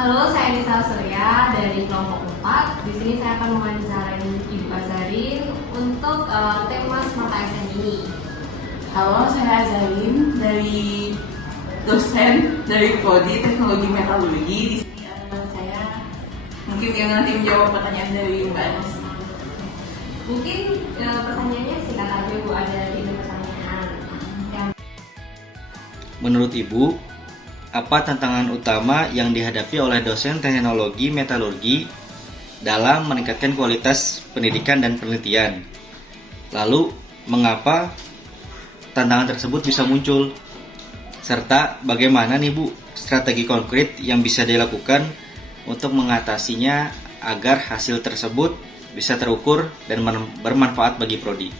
Halo, saya Nisa Surya dari kelompok 4. Di sini saya akan mewawancarai Ibu Azarin untuk tema Smart ASN ini. Halo, saya Azarin dari dosen dari Prodi Teknologi Metalurgi. Di sini saya mungkin yang nanti menjawab pertanyaan dari Mbak Anas. Mungkin pertanyaannya silakan Ibu, ada ide pertanyaan. Menurut Ibu, apa tantangan utama yang dihadapi oleh dosen teknologi metalurgi dalam meningkatkan kualitas pendidikan dan penelitian? Lalu, mengapa tantangan tersebut bisa muncul? Serta bagaimana nih Bu, strategi konkret yang bisa dilakukan untuk mengatasinya agar hasil tersebut bisa terukur dan bermanfaat bagi prodi?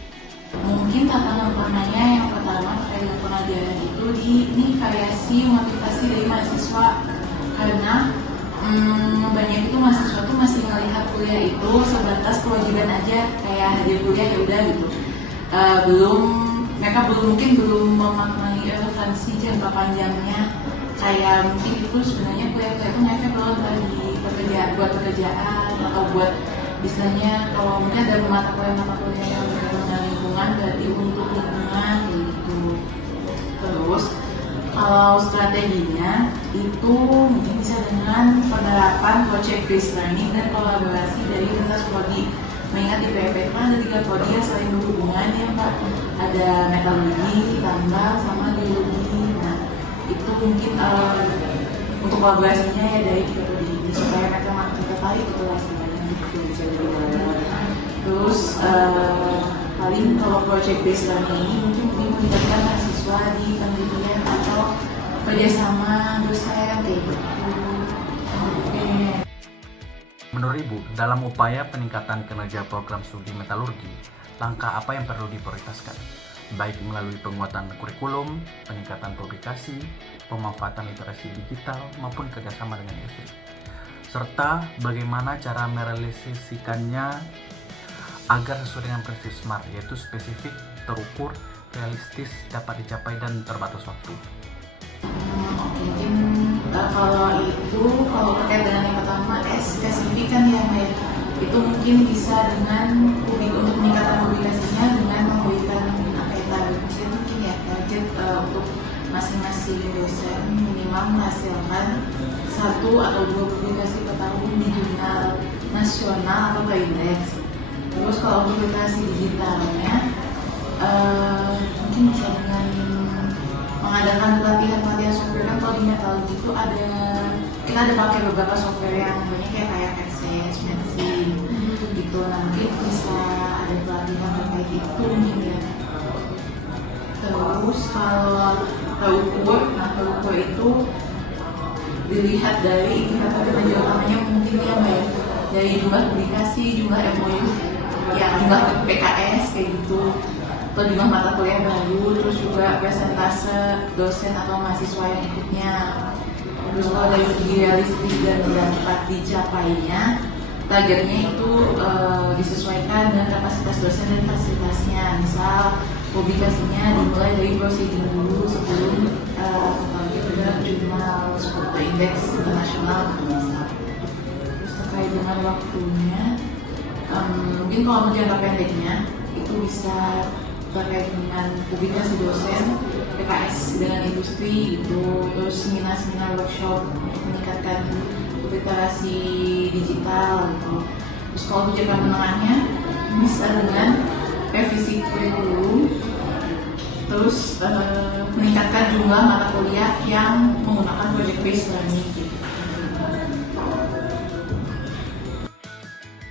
Mungkin tantangan utamanya yang pertama terkait dengan pengadilan itu ini variasi motivasi dari mahasiswa, karena banyak itu mahasiswa tuh masih melihat kuliah itu sebatas kewajiban aja, kayak hadir kuliah ya udah gitu. Mereka belum memaknai relevansi jangka panjangnya, kayak mungkin itu sebenarnya kuliah itu ngefek banget buat pekerjaan atau buat misalnya kalau mungkin ada mata kuliah yang berkaitan dengan lingkungan, berarti untuk lingkungan gitu. Terus kalau strateginya itu mungkin bisa dengan penerapan project based learning dan kolaborasi dari lintas prodi. Mengingat di PEP itu kan ada 3 prodi yang saling berhubungan ya Pak. Ada metalurgi, tambang, sama geologi. Nah itu mungkin untuk kolaborasinya ya dari 3 prodi ini supaya mereka makin tertarik gitu lah istilahnya gitu bisa jadi bareng. Terus paling kalau project based learning ini mungkin melibatkan mahasiswa di penelitian atau kerjasama dosen kayak gitu. Menurut Ibu, dalam upaya peningkatan kinerja program studi metalurgi, langkah apa yang perlu diprioritaskan? Baik melalui penguatan kurikulum, peningkatan publikasi, pemanfaatan literasi digital, maupun kerjasama dengan industri. Serta bagaimana cara merealisasikannya agar sesuai dengan prinsip SMART, yaitu spesifik, terukur, realistis, dapat dicapai, dan terbatas waktu. Kalau terkait dengan yang pertama spesifik kan ya Mbak, itu mungkin bisa dengan untuk meningkatkan publikasinya dengan memberikan mungkin ya target untuk masing-masing dosen minimal menghasilkan 1 atau 2 publikasi per tahun di jurnal nasional atau index. Terus kalau publikasi digitalnya mungkin bisa dengan mengadakan pelatihan software. Kan kalau di metalurgi itu kita ada pakai beberapa software yang banyak kayak Access, Medicine gitu. Nah mungkin bisa ada pelatihan terkait itu mungkin ya. Terus kalau terukur itu dilihat dari indikator kinerja utamanya mungkin ya Mbak, dari jumlah publikasi, jumlah MOU, ya jumlah PKS kayak gitu, atau jumlah mata kuliah baru, terus juga persentase dosen atau mahasiswa yang ikutnya. Terus kalau dari segi realistis dan dapat dicapainya, targetnya itu disesuaikan dengan kapasitas dosen dan fasilitasnya. Misal publikasinya dimulai dari proceeding dulu sebelum ke jurnal seperti indeks internasional. Terus terkait dengan waktunya, mungkin kalau jangka pendeknya itu bisa terkait dengan publikasi dosen, PKS dengan industri itu, terus seminar workshop untuk meningkatkan literasi digital gitu. Terus kalau jangka menengahnya bisa dengan revisi kurikulum, terus meningkatkan jumlah mata kuliah yang menggunakan project based learning gitu.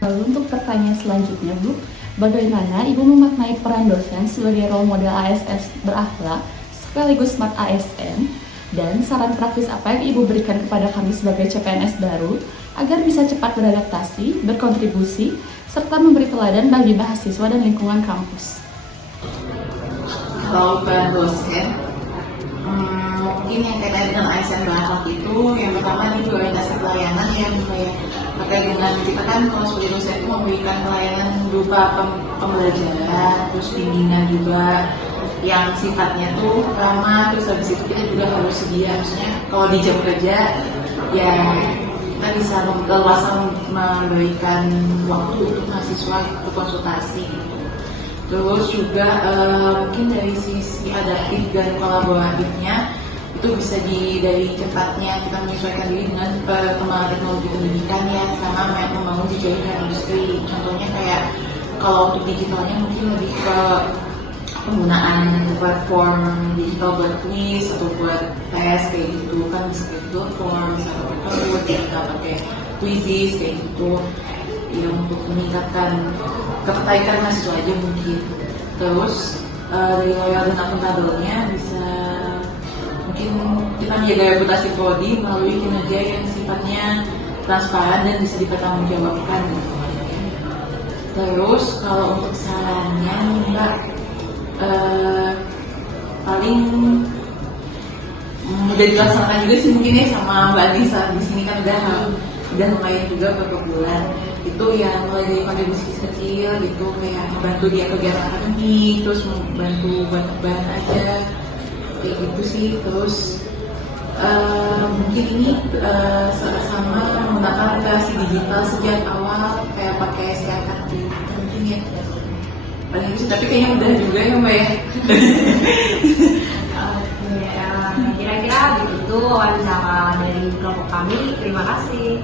Lalu untuk pertanyaan selanjutnya Bu, bagaimana Ibu memaknai peran dosen sebagai role model ASN berakhlak sekaligus smart ASN, dan saran praktis apa yang Ibu berikan kepada kami sebagai CPNS baru agar bisa cepat beradaptasi, berkontribusi, serta memberi teladan bagi mahasiswa dan lingkungan kampus? Kalau peran dosen, mungkin yang terkait dengan ASN berakhlak itu yang pertama di orientasi pelayanan yang kayak terkait dengan kita kan kalau sebagai dosen itu memberikan pelayanan berupa pembelajaran, terus bimbingan juga yang sifatnya tuh ramah. Terus habis itu kita juga harus sedia, maksudnya kalau di jam kerja ya kita bisa leluasa memberikan waktu untuk mahasiswa untuk konsultasi. Terus juga mungkin dari sisi adaptif dan kolaboratifnya itu bisa dari cepatnya kita menyesuaikan diri dengan perkembangan teknologi pendidikan ya, sama membangun jejaring industri. Contohnya kayak kalau untuk digitalnya mungkin lebih ke penggunaan platform digital buat kuis atau buat tes kayak gitu kan, bisa kayak platform, bisa pakai kita pakai quizzes kayak gitu yang untuk meningkatkan ketertarikan mahasiswa aja mungkin. Terus dari loyal dan akuntabelnya bisa mungkin kita menjaga reputasi prodi melalui kinerja yang sifatnya transparan dan bisa dipertanggungjawabkan. Terus kalau untuk sarannya Mbak, paling udah dilaksanakan juga sih mungkin ya sama Mbak Anissa di sini kan udah lumayan juga beberapa bulan. Itu ya mulai dari kontribusi kecil gitu, kayak membantu dia kegiatan akademik, terus membantu buat bahan aja kayak gitu sih. Terus mungkin ini sama menggunakan literasi digital sejak awal kayak pakai siaran mungkin ya. Paling itu, tapi kayaknya udah juga ya Mbak ya. Oke, kira-kira begitu wawancara dari kelompok kami. Terima kasih.